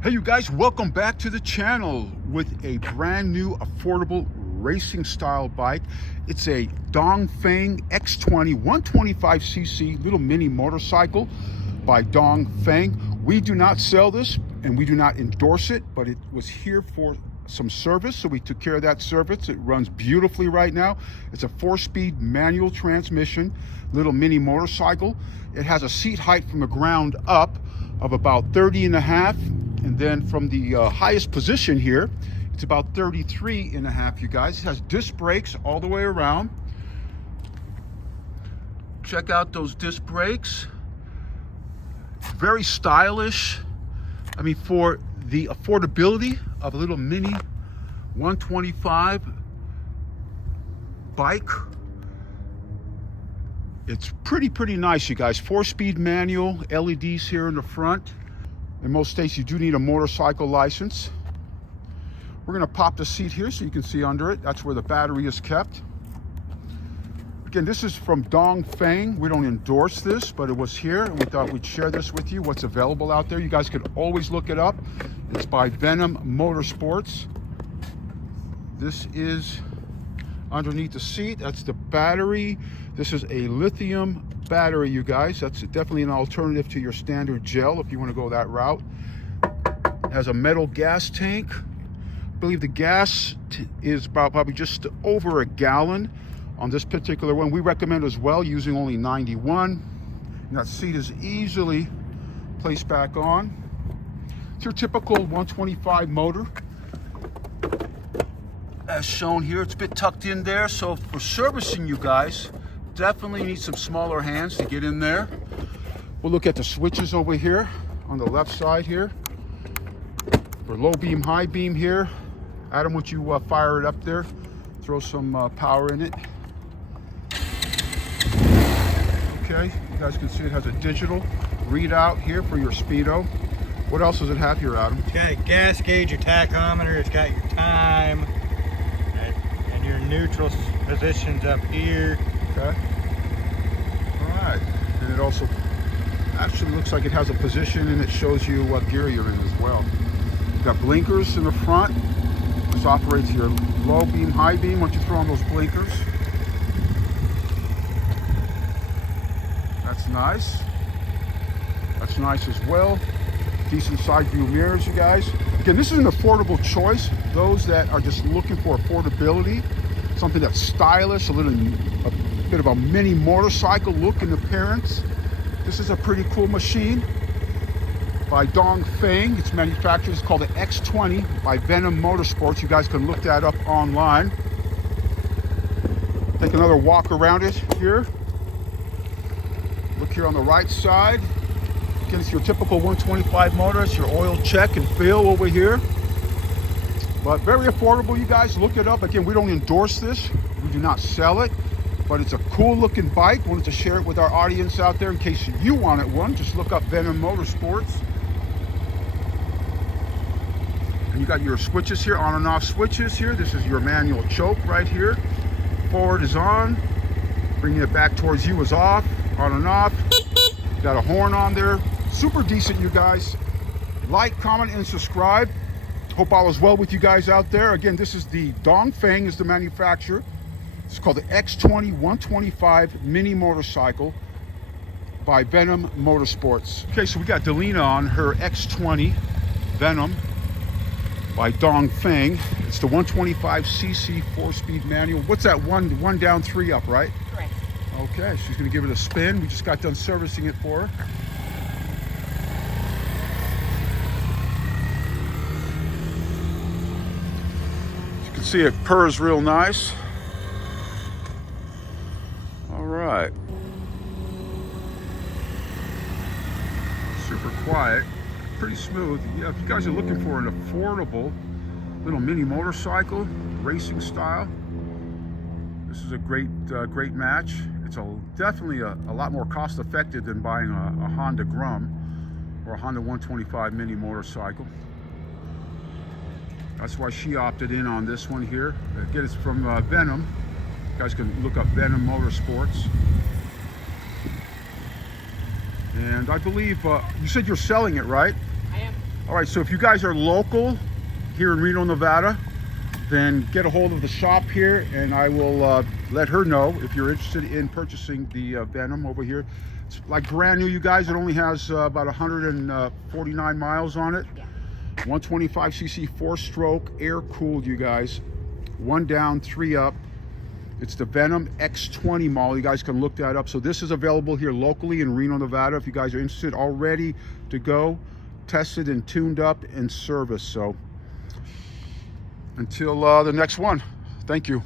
Hey you guys, welcome back to the channel with a brand new affordable racing style bike. It's a Dongfeng X20 125cc little mini motorcycle by Dongfeng. We do not sell this and we do not endorse it, but it was here for some service, so we took care of that service. It runs beautifully right now. It's a 4-speed manual transmission little mini motorcycle. It has a seat height from the ground up of about 30 and a half, and then from the highest position here, it's about 33 and a half, you guys. It has disc brakes all the way around. Check out those disc brakes. Very stylish. I mean, for the affordability of a little mini 125 bike, it's pretty nice, you guys. 4-speed manual, LEDs here in the front. In most states, you do need a motorcycle license. We're gonna pop the seat here so you can see under it. That's where the battery is kept. Again, this is from Dongfeng. We don't endorse this, but it was here, and we thought we'd share this with you, what's available out there. You guys could always look it up. It's by VENOM Motorsports. This is underneath the seat. That's the battery. This is a lithium battery, you guys. That's definitely an alternative to your standard gel if you want to go that route. It has a metal gas tank. I believe the gas is about probably just over a gallon on this particular one. We recommend as well using only 91. And that seat is easily placed back on. It's your typical 125 motor. As shown here, it's a bit tucked in there, so for servicing, you guys definitely need some smaller hands to get in there. We'll look at the switches over here on the left side here. For low beam, high beam here. Adam, once you fire it up there, throw some power in it. Okay, you guys can see it has a digital readout here for your speedo. What else does it have here, Adam? It's got a gas gauge, your tachometer, it's got your time, and your neutral positions up here. Okay. All right. And it also actually looks like it has a position, and it shows you what gear you're in as well. You've got blinkers in the front. This operates your low beam, high beam once you throw on those blinkers. That's nice. That's nice as well. Decent side view mirrors, you guys. Again, this is an affordable choice. Those that are just looking for affordability, something that's stylish, a bit of a mini motorcycle look and appearance. This is a pretty cool machine by Dongfeng. It's manufactured, it's called the X20 by VENOM Motorsports. You guys can look that up online. Take another walk around it here. Look here on the right side. Again, it's your typical 125 motor. It's your oil check and fill over here. But very affordable, you guys. Look it up. Again, we don't endorse this. We do not sell it. But it's a cool looking bike. Wanted to share it with our audience out there in case you wanted one. Just look up VENOM Motorsports. And you got your switches here, on and off switches here. This is your manual choke right here. Forward is on. Bringing it back towards you is off, on and off. Got a horn on there. Super decent, you guys. Like, comment, and subscribe. Hope all is well with you guys out there. Again, this is the Dongfeng is the manufacturer. It's called the X20 125 mini motorcycle by VENOM Motorsports. Okay, so we got Delina on her X20 VENOM by Dongfeng. It's the 125cc 4-speed manual. What's that? One down, 3 up, right? Correct. Okay, she's gonna give it a spin. We just got done servicing it for her. You can see it purrs real nice. All right. Super quiet, pretty smooth. Yeah, if you guys are looking for an affordable little mini motorcycle, racing style, this is a great match. It's definitely a lot more cost effective than buying a Honda Grum or a Honda 125 mini motorcycle. That's why she opted in on this one here. Again, it's from VENOM. You guys can look up VENOM Motorsports. And I believe, you said you're selling it, right? I am. All right, so if you guys are local here in Reno, Nevada, then get a hold of the shop here, and I will let her know if you're interested in purchasing the Venom over here. It's like brand new, you guys. It only has about 149 miles on it. Yeah. 125cc 4-stroke, air-cooled, you guys. 1 down, 3 up. It's the Venom X20 model. You guys can look that up. So this is available here locally in Reno, Nevada. If you guys are interested, all ready to go, tested and tuned up and serviced. So until the next one, thank you.